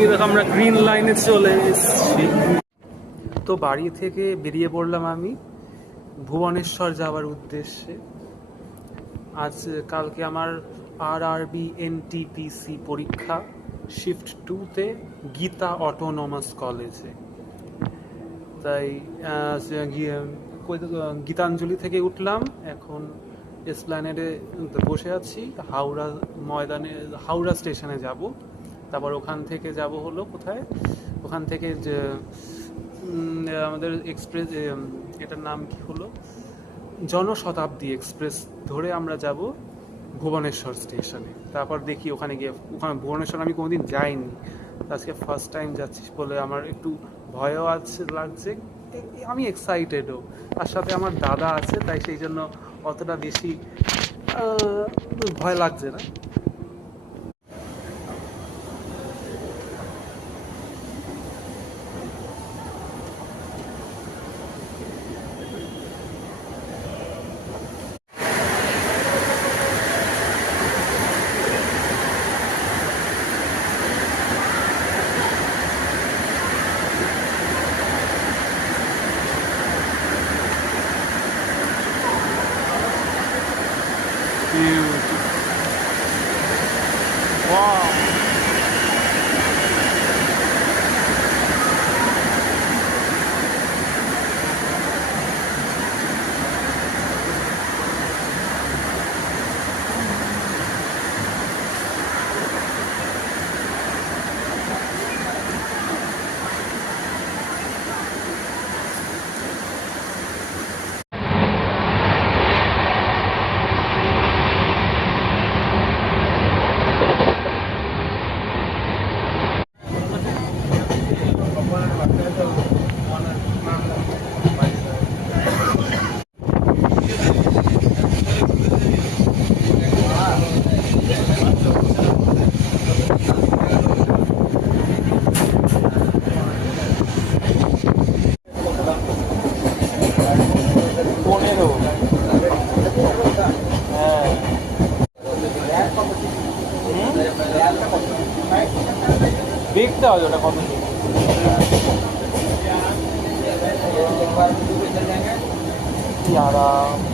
এই দেখো আমরা গ্রিন লাইনে চলে এসেছি। তো বাড়ি থেকে বেরিয়ে পড়লাম আমি ভুবনেশ্বর যাওয়ার উদ্দেশ্যে। আজ কালকে আমার আরআরবি এনটিপিসি পরীক্ষা শিফট 2-তে গীতা অটোনমাস কলেজে। তাই গীতাঞ্জলি থেকে উঠলাম, এখন এসপ্ল্যানেডে বসে আছি। হাওড়া ময়দানে, হাওড়া স্টেশনে যাব, তারপর ওখান থেকে যাব হলো কোথায়, ওখান থেকে যে আমাদের এক্সপ্রেস, এটার নাম কি হলো, জনশতাব্দী এক্সপ্রেস ধরে আমরা যাব ভুবনেশ্বর স্টেশনে। তারপর দেখি ওখানে গিয়ে, ওখানে ভুবনেশ্বর আমি কোনোদিন যাইনি, আজকে ফার্স্ট টাইম যাচ্ছি বলে আমার একটু ভয়ও লাগছে, আমি এক্সাইটেডও। তার সাথে আমার দাদা আছে, তাই সেই জন্য অতটা বেশি ভয় লাগছে না। Wow. দেখতে হবে ওটা কত কি আরাম।